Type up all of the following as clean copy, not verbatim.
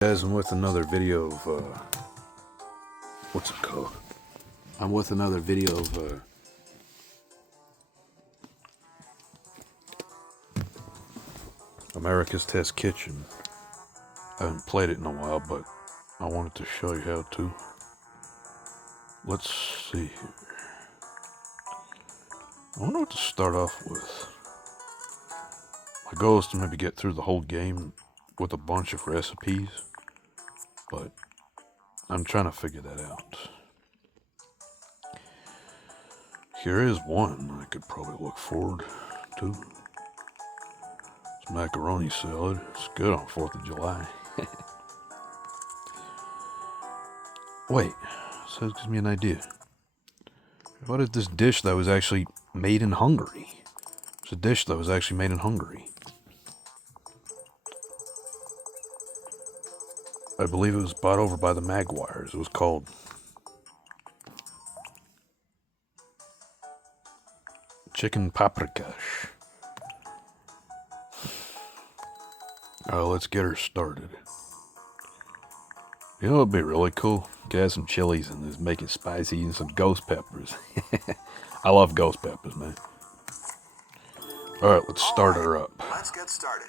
Guys, I'm with another video of what's it called? I'm with another video of America's Test Kitchen. I haven't played it in a while, but I wanted to show you how to. Let's see here. I wonder what to start off with. My goal is to maybe get through the whole game with a bunch of recipes, but I'm trying to figure that out. Here is one I could probably look forward to. It's macaroni salad. It's good on 4th of July. Wait, so this gives me an idea. What is this dish that was actually made in Hungary? It's a dish that was actually made in Hungary. I believe it was bought over by the Maguires. It was called chicken paprikash. Let's get her started. You know what would be really cool? Get add some chilies and just make it spicy and some ghost peppers. I love ghost peppers, man. Alright, let's start her up. Let's get started.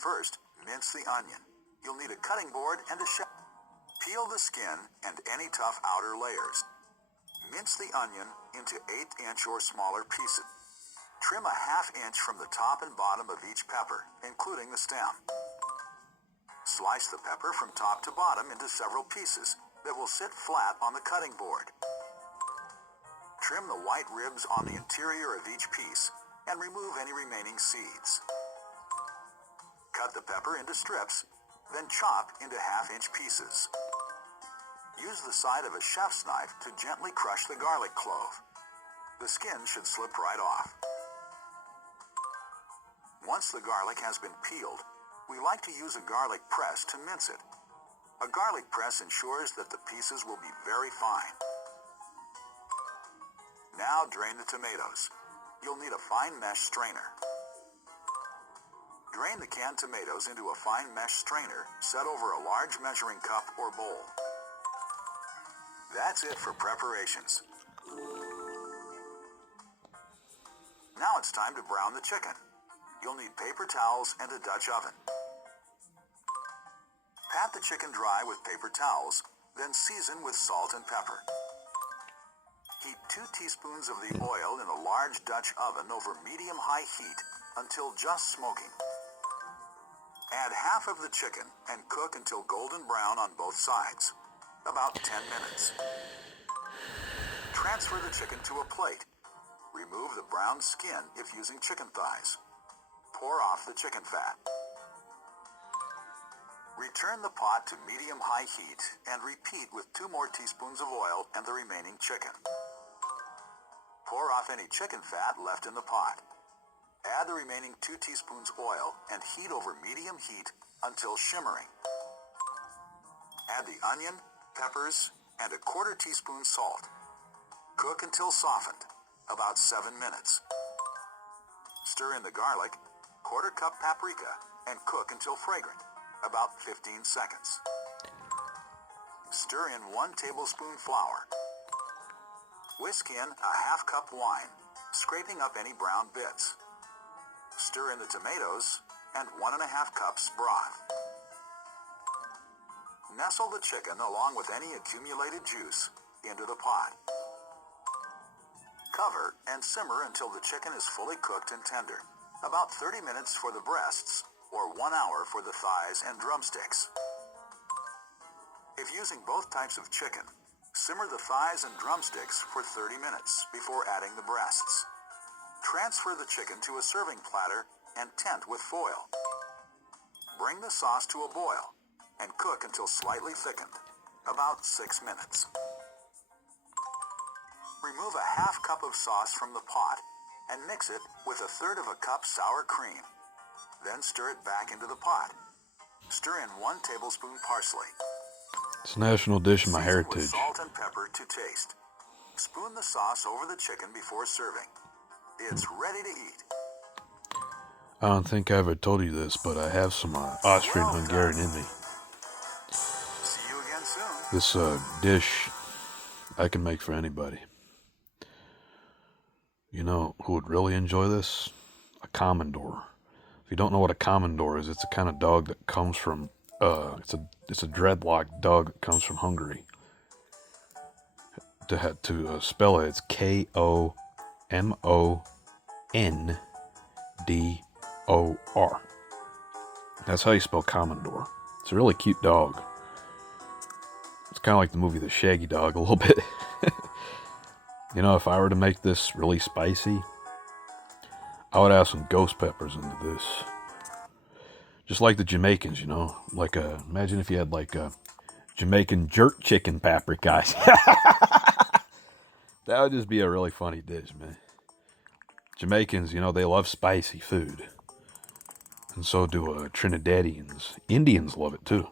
First, mince the onion. You'll need a cutting board and a chef. Peel the skin and any tough outer layers. Mince the onion into 1/8-inch or smaller pieces. Trim a 1/2 inch from the top and bottom of each pepper, including the stem. Slice the pepper from top to bottom into several pieces that will sit flat on the cutting board. Trim the white ribs on the interior of each piece and remove any remaining seeds. Cut the pepper into strips, then chop into 1/2-inch pieces. Use the side of a chef's knife to gently crush the garlic clove. The skin should slip right off. Once the garlic has been peeled, we like to use a garlic press to mince it. A garlic press ensures that the pieces will be very fine. Now drain the tomatoes. You'll need a fine mesh strainer. Drain the canned tomatoes into a fine mesh strainer set over a large measuring cup or bowl. That's it for preparations. Now it's time to brown the chicken. You'll need paper towels and a Dutch oven. Pat the chicken dry with paper towels, then season with salt and pepper. Heat 2 teaspoons of the oil in a large Dutch oven over medium-high heat until just smoking. Add half of the chicken and cook until golden brown on both sides, about 10 minutes. Transfer the chicken to a plate. Remove the brown skin if using chicken thighs. Pour off the chicken fat. Return the pot to medium-high heat and repeat with 2 more teaspoons of oil and the remaining chicken. Pour off any chicken fat left in the pot. Add the remaining 2 teaspoons oil and heat over medium heat until shimmering. Add the onion, peppers, and a 1/4 teaspoon salt. Cook until softened, about 7 minutes. Stir in the garlic, 1/4 cup paprika, and cook until fragrant, about 15 seconds. Stir in 1 tablespoon flour. Whisk in a 1/2 cup wine, scraping up any brown bits. Stir in the tomatoes and 1½ cups broth. Nestle the chicken along with any accumulated juice into the pot. Cover and simmer until the chicken is fully cooked and tender, about 30 minutes for the breasts or 1 hour for the thighs and drumsticks. If using both types of chicken, simmer the thighs and drumsticks for 30 minutes before adding the breasts. Transfer the chicken to a serving platter and tent with foil. Bring the sauce to a boil and cook until slightly thickened, about 6 minutes. Remove a 1/2 cup of sauce from the pot and mix it with 1/3 cup sour cream. Then stir it back into the pot. Stir in 1 tablespoon parsley. It's a national dish in my Season heritage. with salt and pepper to taste. Spoon the sauce over the chicken before serving. It's ready to eat. I don't think I ever told you this, but I have some Austrian-Hungarian in me. See you again soon. This dish I can make for anybody. You know who would really enjoy this? A Commodore. If you don't know what a Commodore is, it's a kind of dog that comes from it's a dreadlock dog that comes from Hungary. To spell it, it's Komondor. That's how you spell Commodore. It's a really cute dog. It's kind of like the movie The Shaggy Dog a little bit. You know, if I were to make this really spicy, I would add some ghost peppers into this. Just like the Jamaicans, you know? Like, imagine if you had like a Jamaican jerk chicken paprikash. That would just be a really funny dish, man. Jamaicans, you know, they love spicy food. And so do Trinidadians. Indians love it too.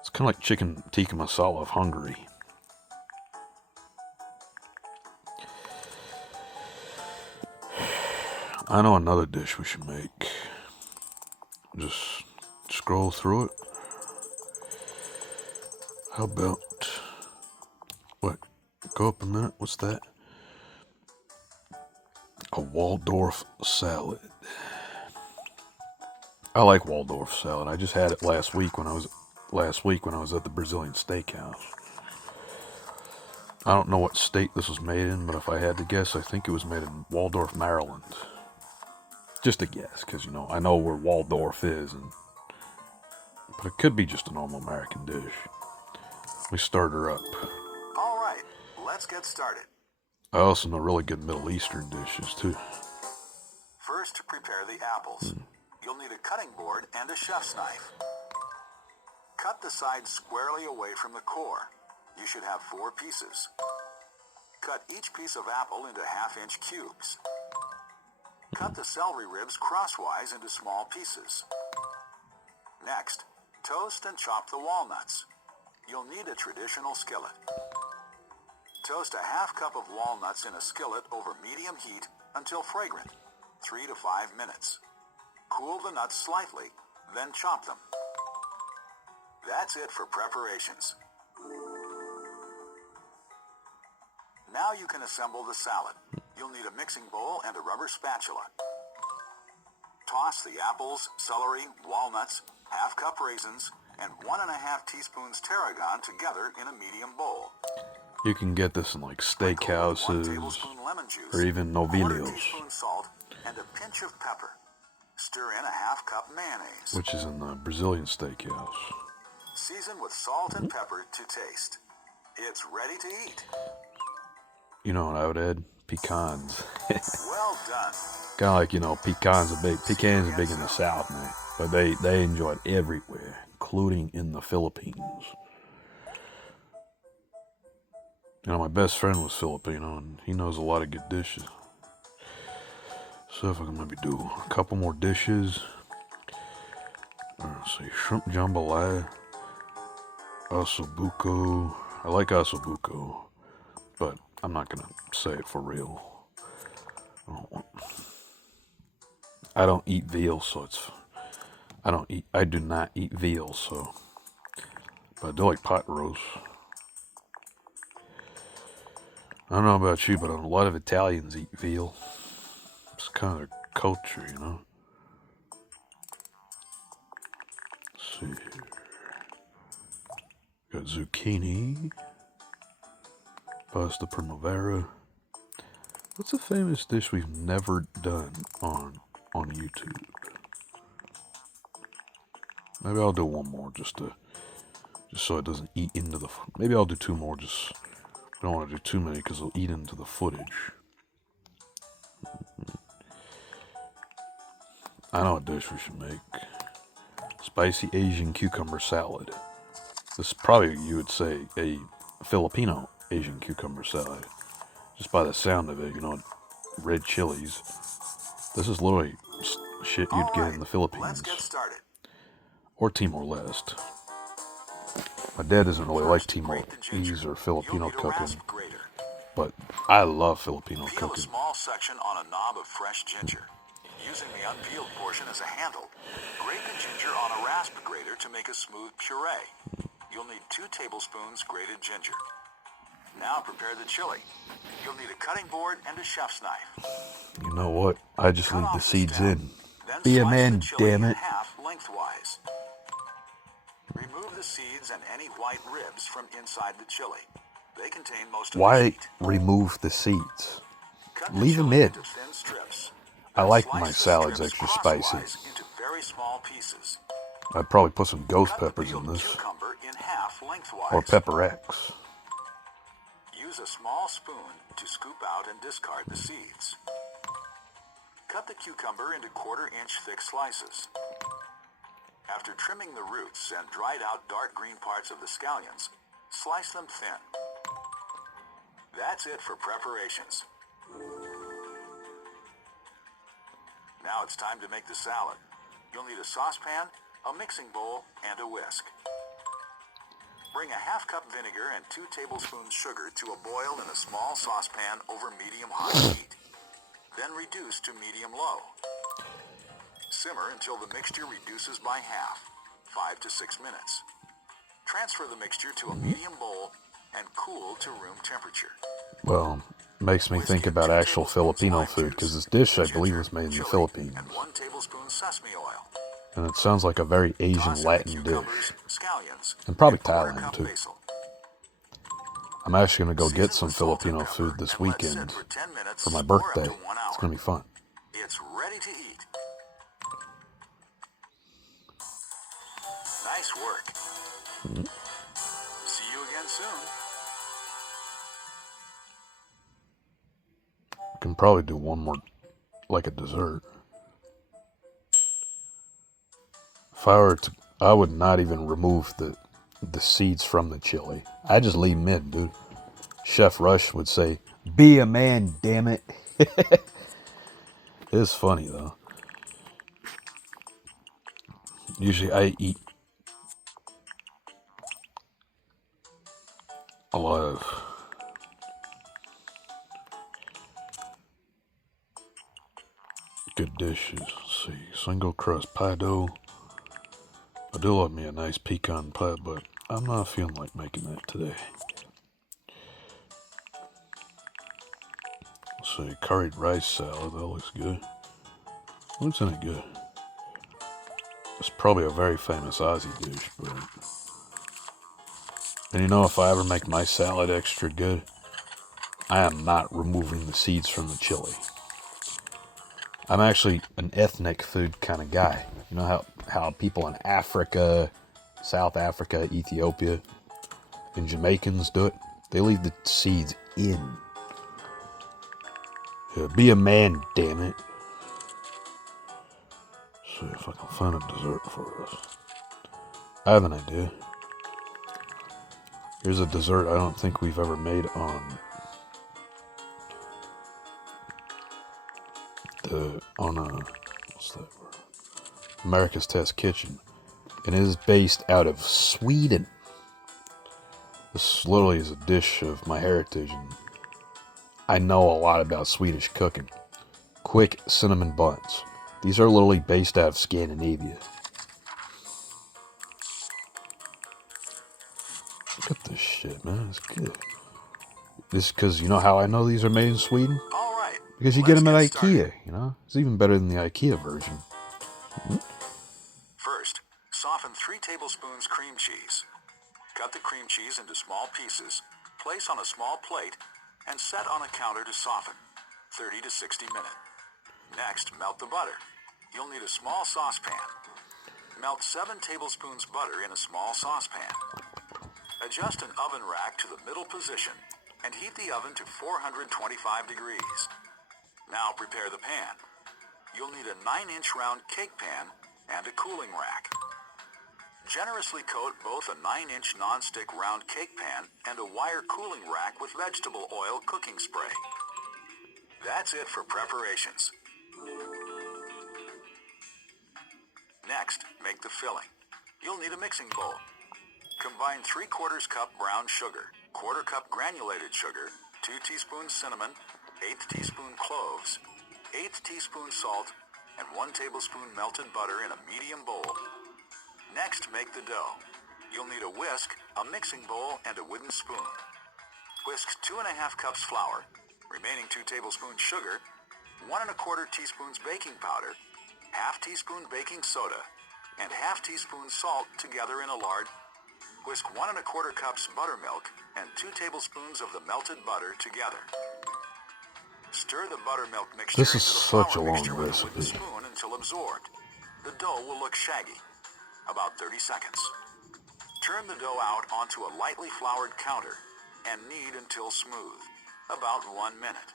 It's kind of like chicken tikka masala of Hungary. I know another dish we should make. Just scroll through it. How about... What? Go up a minute. What's that? A Waldorf salad. I like Waldorf salad. I just had it last week when I was at the Brazilian steakhouse. I don't know what state this was made in, but if I had to guess, I think it was made in Waldorf, Maryland. Just a guess, because, you know, I know where Waldorf is, but it could be just a normal American dish. We start her up. All right, let's get started. I also know really good Middle Eastern dishes, too. First, to prepare the apples. You'll need a cutting board and a chef's knife. Cut the sides squarely away from the core. You should have 4 pieces. Cut each piece of apple into half-inch cubes. Cut the celery ribs crosswise into small pieces. Next, toast and chop the walnuts. You'll need a traditional skillet. Toast a half cup of walnuts in a skillet over medium heat until fragrant, 3 to 5 minutes. Cool the nuts slightly, then chop them. That's it for preparations. Now you can assemble the salad. You'll need a mixing bowl and a rubber spatula. Toss the apples, celery, walnuts, half cup raisins, and 1.5 teaspoons tarragon together in a medium bowl. You can get this in like steakhouses or even novillos, 1 teaspoon salt and a pinch of pepper. Stir in a half cup mayonnaise, which is in the Brazilian steakhouse. Season with salt and pepper to taste. It's ready to eat. You know what I would add? Pecans. Well done. Kind of like, you know, pecans are big in the South, man. But they enjoy it everywhere, including in the Philippines. You know, my best friend was Filipino, and he knows a lot of good dishes. So if I can maybe do a couple more dishes. Let's see, shrimp jambalaya, ossobuco. I like ossobuco, but I'm not gonna say it for real. I don't eat veal, so I do not eat veal, so, but I do like pot roast. I don't know about you, but a lot of Italians eat veal. It's kind of their culture, you know. Let's see here. Got zucchini, pasta primavera. What's a famous dish we've never done on YouTube? Maybe I'll do one more just so it doesn't eat into the. Maybe I'll do 2 more. Just I don't want to do too many because it'll eat into the footage. I know a dish we should make. Spicy Asian cucumber salad. This is probably, you would say, a Filipino Asian cucumber salad. Just by the sound of it, you know, red chilies. This is literally shit you'd get in the Philippines. Let's get started. Or Timor-Leste. My dad doesn't really like Timorese or Filipino cooking. But I love Filipino Peel cooking. a small section on a knob of fresh ginger. Using the unpeeled portion as a handle, grate the ginger on a rasp grater to make a smooth puree. You'll need 2 tablespoons grated ginger. Now prepare the chili. You'll need a cutting board and a chef's knife. You know what? I just Cut leave the off seeds stem, in. then Be a slice man, the chili damn in it. half lengthwise. Remove the seeds and any white ribs from inside the chili. They contain most of the Why heat. remove the seeds? Cut the Leave them chili in. into thin strips. I Then like my slice the salads strips extra spicy. crosswise into very small pieces. I'd probably put some ghost Cut the peppers in peeled this. cucumber in half lengthwise. Or Pepper X. Use a small spoon to scoop out and discard the seeds. Cut the cucumber into 1/4-inch thick slices. After trimming the roots and dried out dark green parts of the scallions, slice them thin. That's it for preparations. Now it's time to make the salad. You'll need a saucepan, a mixing bowl, and a whisk. Bring a 1/2 cup vinegar and 2 tablespoons sugar to a boil in a small saucepan over medium-high heat. Then reduce to medium-low. Simmer until the mixture reduces by half, 5 to 6 minutes. Transfer the mixture to a medium bowl and cool to room temperature. Well, makes me Whisk think in about 2 actual tablespoons Filipino lime food, juice, because this dish, I believe, ginger, was made in the chili, Philippines. and 1 tablespoon sesame oil. And it sounds like a very Asian Toss in the Latin cucumbers, dish. scallions, And probably 1/4 Thailand, cup too. basil. I'm actually going to go Season get some with salt and Filipino pepper food this and let sit weekend for 10 minutes for my or up birthday. to 1 hour. It's going to be fun. It's ready to eat. Nice work. See you again soon. I can probably do one more, like a dessert. If I were to, I would not even remove the seeds from the chili. I just leave them in, dude. Chef Rush would say, "Be a man, damn it." It's funny, though. Usually I eat a lot of good dishes. Let's see, single crust pie dough. I do love me a nice pecan pie, but I'm not feeling like making that today. Let's see, curried rice salad. That looks good. What's in it good? It's probably a very famous Aussie dish, but... And you know, if I ever make my salad extra good, I am not removing the seeds from the chili. I'm actually an ethnic food kind of guy. You know how people in Africa, South Africa, Ethiopia, and Jamaicans do it? They leave the seeds in. Yeah, be a man, damn it. See if I can find a dessert for us. I have an idea. Here's a dessert I don't think we've ever made on what's that word? America's Test Kitchen. And it is based out of Sweden. This literally is a dish of my heritage, and I know a lot about Swedish cooking. Quick cinnamon buns. These are literally based out of Scandinavia. Look at this shit, man. It's good. This because you know how I know these are made in Sweden? All right. Because you get them at Let's get IKEA, started. you know? It's even better than the IKEA version. First, soften 3 tablespoons cream cheese. Cut the cream cheese into small pieces, place on a small plate, and set on a counter to soften, 30 to 60 minutes. Next, melt the butter. You'll need a small saucepan. Melt 7 tablespoons butter in a small saucepan. Adjust an oven rack to the middle position and heat the oven to 425 degrees. Now prepare the pan. You'll need a 9-inch round cake pan and a cooling rack. Generously coat both a 9-inch non-stick round cake pan and a wire cooling rack with vegetable oil cooking spray. That's it for preparations. Next, make the filling. You'll need a mixing bowl. Combine 3/4 cup brown sugar, 1/4 cup granulated sugar, 2 teaspoons cinnamon, 1/8 teaspoon cloves, 1/8 teaspoon salt, and 1 tablespoon melted butter in a medium bowl. Next, make the dough. You'll need a whisk, a mixing bowl, and a wooden spoon. Whisk 2 1/2 cups flour, remaining 2 tablespoons sugar, 1 1/4 teaspoons baking powder, 1/2 teaspoon baking soda, and 1/2 teaspoon salt together in a lard. Whisk 1 1/4 cups buttermilk and 2 tablespoons of the melted butter together. Stir the buttermilk mixture This is into the such a flour long mixture with a wooden recipe. spoon until absorbed. The dough will look shaggy. About 30 seconds. Turn the dough out onto a lightly floured counter and knead until smooth. About 1 minute.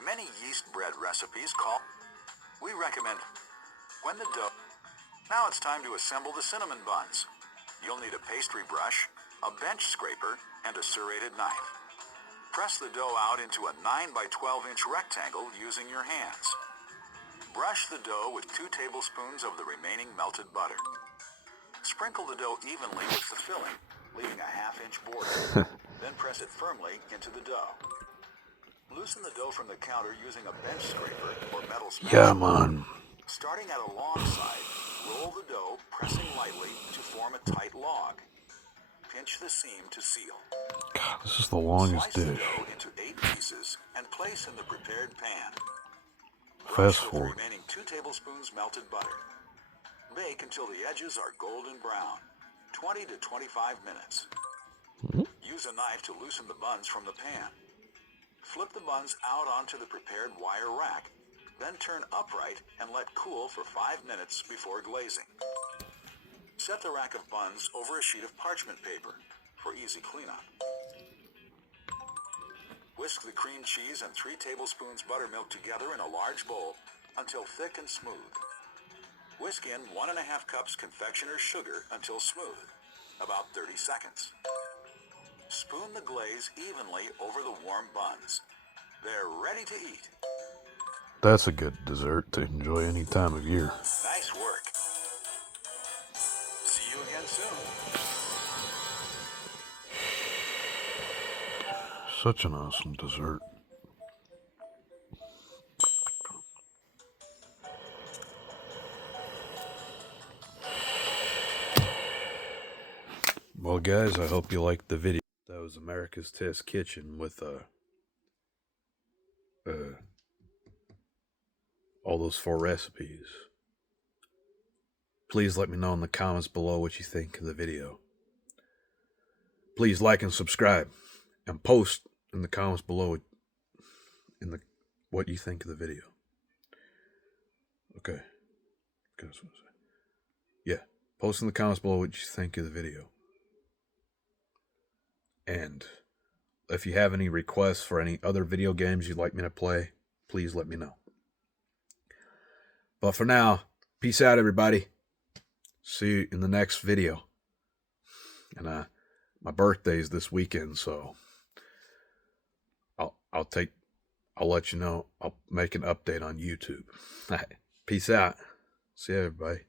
Many yeast bread recipes call. We recommend when the dough. Now it's time to assemble the cinnamon buns. You'll need a pastry brush, a bench scraper, and a serrated knife. Press the dough out into a 9 by 12 inch rectangle using your hands. Brush the dough with 2 tablespoons of the remaining melted butter. Sprinkle the dough evenly with the filling, leaving a 1/2 inch border. Then press it firmly into the dough. Loosen the dough from the counter using a bench scraper or metal spatula. Yeah, man. Starting at a long side, roll the dough, pressing lightly to form a tight log. Pinch the seam to seal. God, this is the longest Slice the dish. dough into 8 pieces and place in the prepared pan. Fast Brush with the forward. remaining 2 tablespoons melted butter. Bake until the edges are golden brown, 20 to 25 minutes. Use a knife to loosen the buns from the pan. Flip the buns out onto the prepared wire rack, then turn upright and let cool for 5 minutes before glazing. Set the rack of buns over a sheet of parchment paper for easy cleanup. Whisk the cream cheese and 3 tablespoons buttermilk together in a large bowl until thick and smooth. Whisk in 1 1/2 cups confectioner's sugar until smooth, about 30 seconds. Spoon the glaze evenly over the warm buns. They're ready to eat. That's a good dessert to enjoy any time of year. Nice work. See you again soon. Such an awesome dessert. Well, guys, I hope you liked the video. That was America's Test Kitchen with all those 4 recipes. Please let me know in the comments below what you think of the video. Please like and subscribe, and post in the comments below what you think of the video. Okay. Yeah, post in the comments below what you think of the video. And if you have any requests for any other video games you'd like me to play, please let me know. But for now, peace out, everybody. See you in the next video. And my birthday's this weekend, so I'll let you know. I'll make an update on YouTube. All right. Peace out. See you, everybody.